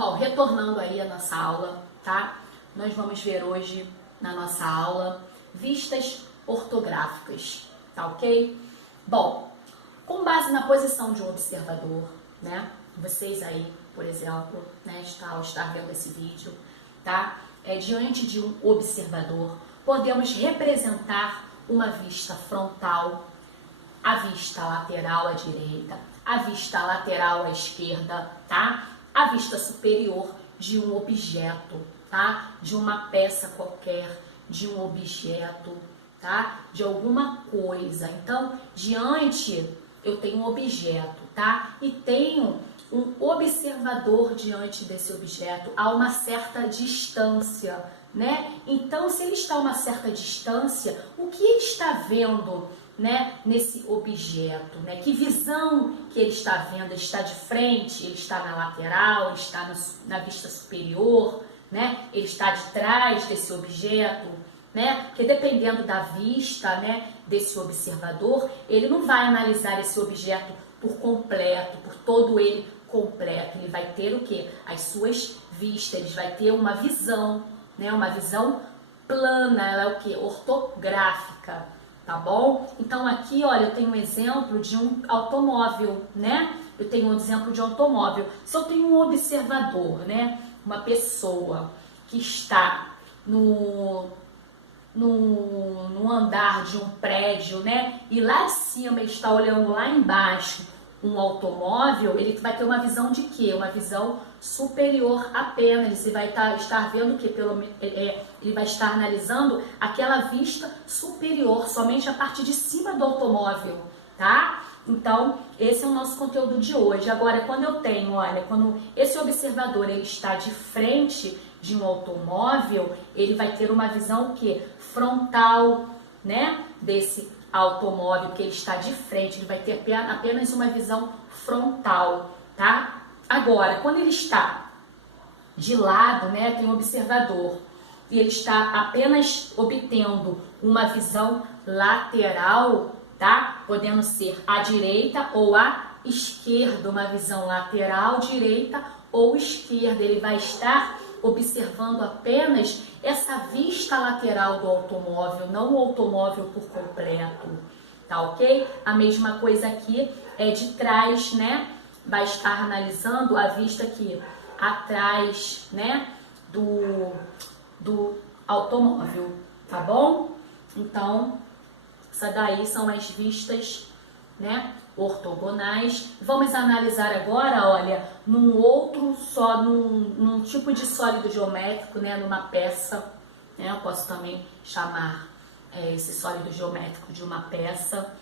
Bom, retornando aí a nossa aula, tá? Nós vamos ver hoje na nossa aula vistas ortográficas, tá ok? Bom, com base na posição de um observador, né? Vocês aí, por exemplo, né, ao estar vendo esse vídeo, tá? Diante de um observador, podemos representar uma vista frontal, a vista lateral à direita, a vista lateral à esquerda, tá? A vista superior de um objeto, tá? De uma peça qualquer, de um objeto, tá? De alguma coisa. Então, eu tenho um objeto, tá? E tenho um observador diante desse objeto a uma certa distância, né? Então, se ele está a uma certa distância, o que ele está vendo, né, nesse objeto, né? Que visão que ele está vendo? Ele está de frente, ele está na lateral, ele está na vista superior, né? Ele está de trás desse objeto, né? Porque dependendo da vista, né, desse observador, ele não vai analisar esse objeto por completo, por todo ele completo. Ele vai ter o quê? As suas vistas, ele vai ter uma visão, né? Uma visão plana, ela é o quê? Ortográfica. Tá bom? Então aqui, olha, eu tenho um exemplo de um automóvel, né? Eu tenho um exemplo de um automóvel. Se eu tenho um observador, né? Uma pessoa que está no andar de um prédio, né? E lá de cima ele está olhando lá embaixo um automóvel, ele vai ter uma visão de quê? Uma visão superior apenas. Ele vai estar vendo o quê? Ele vai estar analisando aquela vista superior, somente a parte de cima do automóvel, tá? Então, esse é o nosso conteúdo de hoje. Agora, quando eu tenho, olha, quando esse observador ele está de frente de um automóvel, ele vai ter uma visão o quê? Frontal, né? Desse automóvel que ele está de frente, ele vai ter apenas uma visão frontal, tá? Agora, quando ele está de lado, né, tem um observador, e ele está apenas obtendo uma visão lateral, tá? Podendo ser à direita ou à esquerda, uma visão lateral, direita ou esquerda. Ele vai estar observando apenas essa vista lateral do automóvel, não o automóvel por completo, tá ok? A mesma coisa aqui é de trás, né? Vai estar analisando a vista aqui atrás, né? Do automóvel, tá bom? Então, essa daí são as vistas, né, ortogonais. Vamos analisar agora, olha, num tipo de sólido geométrico, né, numa peça, né, eu posso também chamar esse sólido geométrico de uma peça.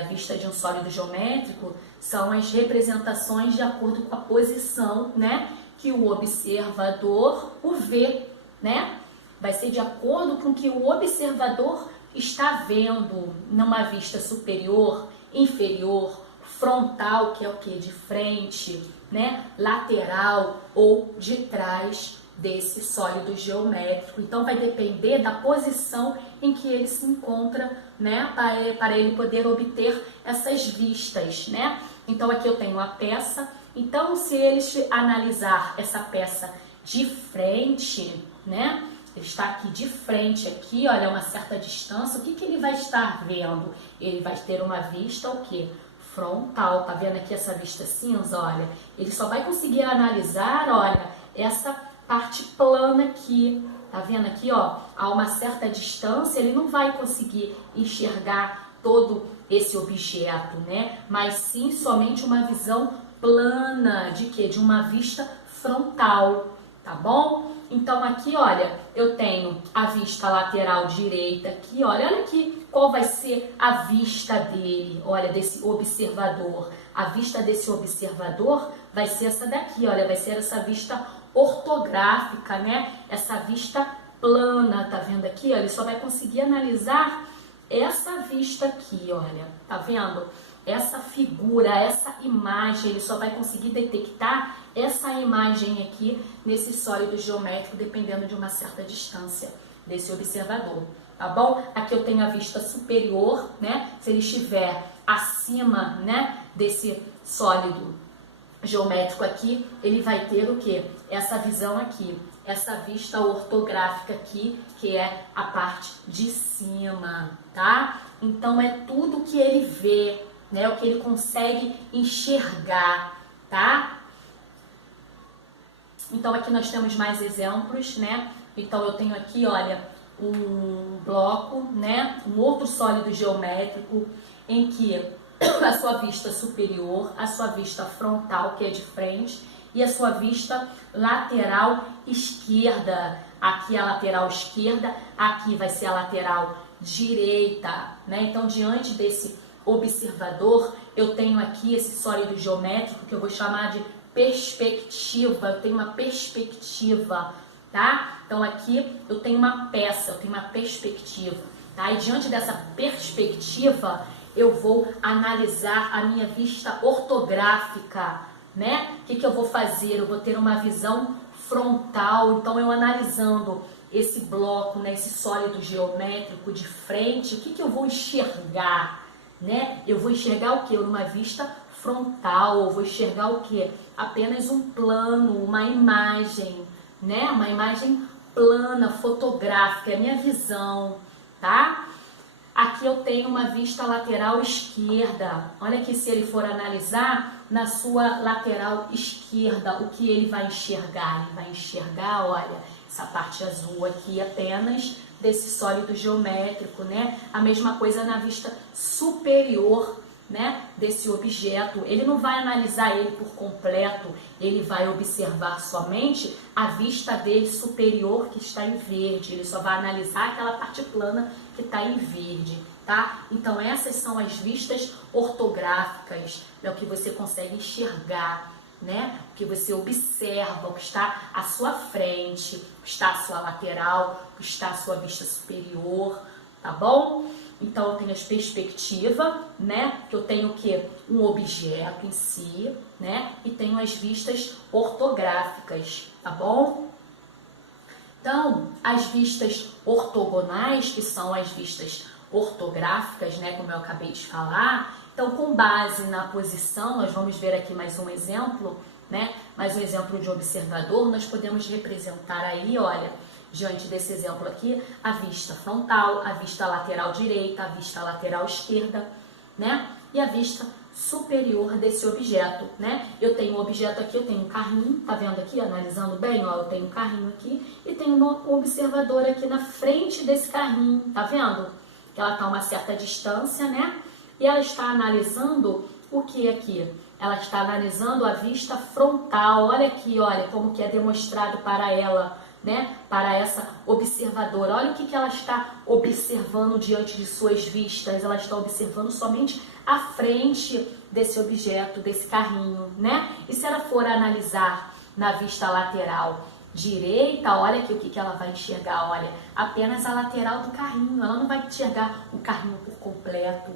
A vista de um sólido geométrico são as representações de acordo com a posição, né, que o observador o vê, né? Vai ser de acordo com o que o observador está vendo numa vista superior, inferior, frontal, que é o que? De frente, né? Lateral ou de trás desse sólido geométrico. Então vai depender da posição em que ele se encontra, né? Para ele poder obter essas vistas, né? Então aqui eu tenho a peça. Então se ele analisar essa peça de frente, né? Ele está aqui de frente, aqui, olha, a uma certa distância. O que ele vai estar vendo? Ele vai ter uma vista o quê? Frontal. Tá vendo aqui essa vista cinza? Olha, ele só vai conseguir analisar, olha, essa parte plana aqui. Tá vendo aqui, ó? A uma certa distância, ele não vai conseguir enxergar todo esse objeto, né? Mas sim somente uma visão plana de quê? De uma vista frontal, tá bom? Então aqui, olha, eu tenho a vista lateral direita aqui, olha aqui qual vai ser a vista dele, olha, desse observador. A vista desse observador vai ser essa daqui, olha, vai ser essa vista ortográfica, né? Essa vista plana, tá vendo aqui? Olha, ele só vai conseguir analisar essa vista aqui, olha, tá vendo? Essa figura, essa imagem, ele só vai conseguir detectar essa imagem aqui nesse sólido geométrico, dependendo de uma certa distância desse observador, tá bom? Aqui eu tenho a vista superior, né? Se ele estiver acima, né, desse sólido geométrico aqui, ele vai ter o que? Essa visão aqui, essa vista ortográfica aqui, que é a parte de cima, tá? Então é tudo que ele vê, né? O que ele consegue enxergar, tá? Então aqui nós temos mais exemplos, né? Então eu tenho aqui, olha, um bloco, né? Um outro sólido geométrico em que a sua vista superior, a sua vista frontal, que é de frente, e a sua vista lateral esquerda. Aqui a lateral esquerda, aqui vai ser a lateral direita, né? Então, diante desse observador, eu tenho aqui esse sólido geométrico que eu vou chamar de perspectiva. Eu tenho uma perspectiva, tá? Então, aqui eu tenho uma peça, eu tenho uma perspectiva, tá? E diante dessa perspectiva, eu vou analisar a minha vista ortográfica, né? O que eu vou fazer? Eu vou ter uma visão frontal. Então, eu analisando esse bloco, né, esse sólido geométrico de frente, o que eu vou enxergar, né? Eu vou enxergar o que? Uma vista frontal, eu vou enxergar o que? Apenas um plano, uma imagem, né? Uma imagem plana, fotográfica, é a minha visão, tá? Aqui eu tenho uma vista lateral esquerda. Olha que se ele for analisar na sua lateral esquerda, o que ele vai enxergar? Ele vai enxergar, olha, essa parte azul aqui apenas desse sólido geométrico, né? A mesma coisa na vista superior, né, desse objeto. Ele não vai analisar ele por completo, ele vai observar somente a vista dele superior que está em verde. Ele só vai analisar aquela parte plana que está em verde, tá? Então essas são as vistas ortográficas, é o que você consegue enxergar, né? O que você observa, o que está à sua frente, o que está à sua lateral, o que está à sua vista superior, tá bom? Então eu tenho as perspectivas, né? Que eu tenho o quê? Um objeto em si, né? E tenho as vistas ortográficas, tá bom? Então, as vistas ortogonais, que são as vistas ortográficas, né? Como eu acabei de falar. Então, com base na posição, nós vamos ver aqui mais um exemplo, né? Mais um exemplo de observador. Nós podemos representar aí, olha, diante desse exemplo aqui, a vista frontal, a vista lateral direita, a vista lateral esquerda, né? E a vista superior desse objeto, né? Eu tenho um objeto aqui, eu tenho um carrinho, tá vendo aqui, analisando bem, ó, eu tenho um carrinho aqui e tenho um observador aqui na frente desse carrinho, tá vendo? Que ela tá a uma certa distância, né? E ela está analisando o que aqui? Ela está analisando a vista frontal. Olha aqui, olha como que é demonstrado para ela, né? Para essa observadora. Olha o que ela está observando diante de suas vistas. Ela está observando somente a frente desse objeto, desse carrinho, né? E se ela for analisar na vista lateral direita, olha aqui o que ela vai enxergar, olha, apenas a lateral do carrinho. Ela não vai enxergar o carrinho por completo.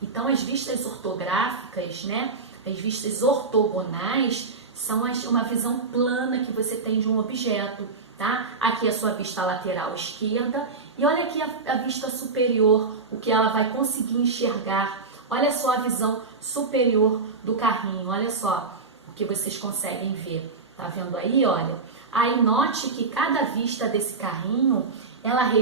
Então, as vistas ortográficas, né? As vistas ortogonais são uma visão plana que você tem de um objeto, tá? Aqui a sua vista lateral esquerda e olha aqui a vista superior, o que ela vai conseguir enxergar. Olha só a visão superior do carrinho, olha só o que vocês conseguem ver. Tá vendo aí, olha? Aí note que cada vista desse carrinho,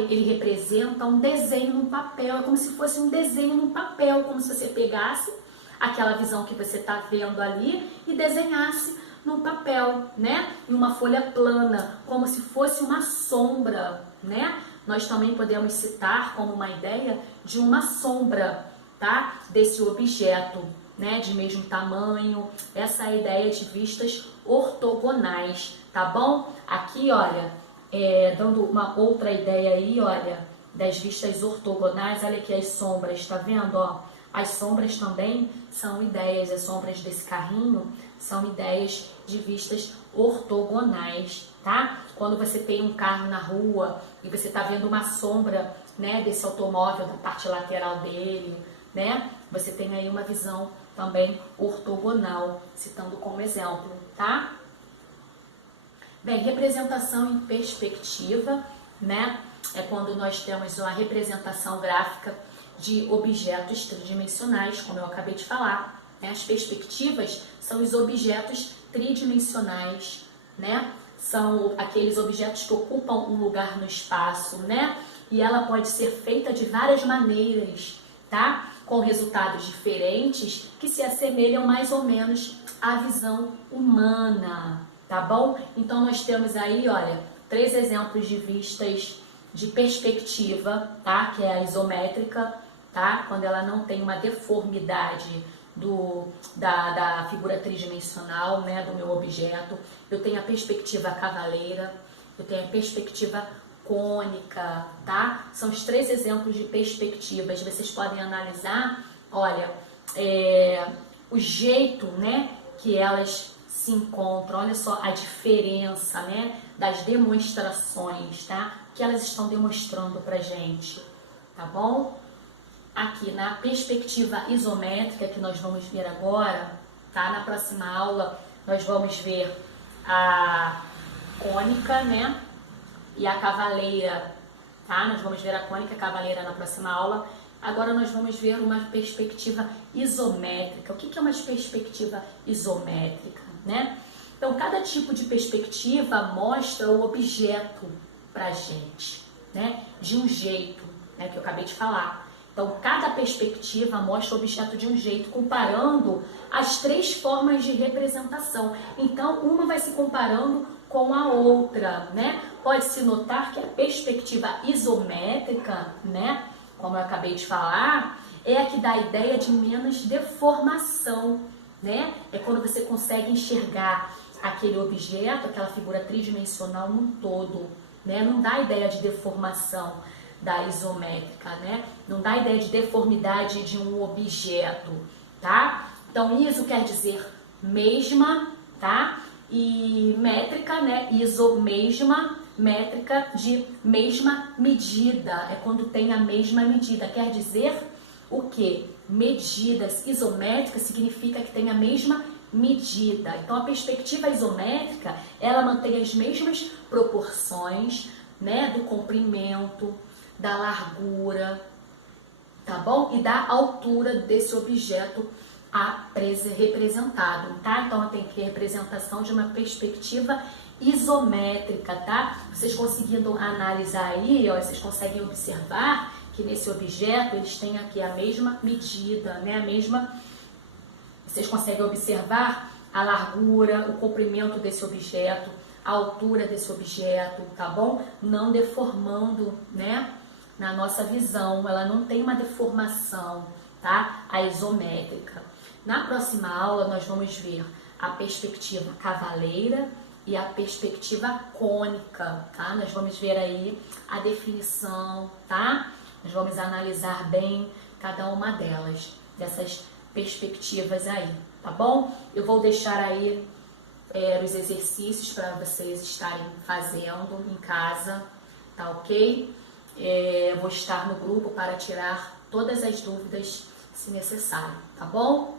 ele representa um desenho no papel, é como se fosse um desenho no papel, como se você pegasse aquela visão que você está vendo ali e desenhasse no papel, né? Em uma folha plana, como se fosse uma sombra, né? Nós também podemos citar como uma ideia de uma sombra, tá? Desse objeto, né? De mesmo tamanho, essa é a ideia de vistas ortogonais, tá bom? Aqui, olha, dando uma outra ideia aí, olha, das vistas ortogonais, olha aqui as sombras, tá vendo, ó? As sombras também são ideias, as sombras desse carrinho são ideias de vistas ortogonais, tá? Quando você tem um carro na rua e você tá vendo uma sombra, né, desse automóvel, da parte lateral dele, né? Você tem aí uma visão também ortogonal, citando como exemplo, tá? Bem, representação em perspectiva, né? É quando nós temos uma representação gráfica de objetos tridimensionais, como eu acabei de falar, As perspectivas são os objetos tridimensionais, né? São aqueles objetos que ocupam um lugar no espaço, né? E ela pode ser feita de várias maneiras, tá? Com resultados diferentes que se assemelham mais ou menos à visão humana, tá bom? Então nós temos aí, olha, 3 exemplos de vistas de perspectiva, tá? Que é a isométrica, tá? Quando ela não tem uma deformidade da figura tridimensional, né? Do meu objeto. Eu tenho a perspectiva cavaleira, eu tenho a perspectiva cônica, tá? São os 3 exemplos de perspectivas. Vocês podem analisar, olha, o jeito, né? Que elas se encontram, olha só a diferença, né? Das demonstrações, tá? Que elas estão demonstrando pra gente, tá bom? Aqui na perspectiva isométrica que nós vamos ver agora, tá? Na próxima aula nós vamos ver a cônica, né? E a cavaleira, tá? Nós vamos ver a cônica e a cavaleira na próxima aula. Agora nós vamos ver uma perspectiva isométrica. O que é uma perspectiva isométrica, né? Então, cada tipo de perspectiva mostra o objeto pra gente, né? De um jeito, né? Que eu acabei de falar. Então, cada perspectiva mostra o objeto de um jeito, comparando as 3 formas de representação. Então, uma vai se comparando com a outra, né? Pode-se notar que a perspectiva isométrica, né? Como eu acabei de falar, é a que dá a ideia de menos deformação, né? É quando você consegue enxergar aquele objeto, aquela figura tridimensional num todo, né? Não dá a ideia de deformação da isométrica, né? Não dá a ideia de deformidade de um objeto, tá? Então, iso quer dizer mesma, tá? E métrica, né? Iso, mesma, métrica de mesma medida. É quando tem a mesma medida. Quer dizer o quê? Medidas isométricas significa que tem a mesma medida. Então, a perspectiva isométrica, ela mantém as mesmas proporções, né? Do comprimento, da largura, tá bom? E da altura desse objeto representado, tá? Então, tem que ter representação de uma perspectiva isométrica, tá? Vocês conseguindo analisar aí, ó, vocês conseguem observar que nesse objeto eles têm aqui a mesma medida, né? Vocês conseguem observar a largura, o comprimento desse objeto, a altura desse objeto, tá bom? Não deformando, né? Na nossa visão, ela não tem uma deformação, tá? A isométrica. Na próxima aula, nós vamos ver a perspectiva cavaleira e a perspectiva cônica, tá? Nós vamos ver aí a definição, tá? Nós vamos analisar bem cada uma delas, dessas perspectivas aí, tá bom? Eu vou deixar aí os exercícios para vocês estarem fazendo em casa, tá ok? Vou estar no grupo para tirar todas as dúvidas se necessário, tá bom?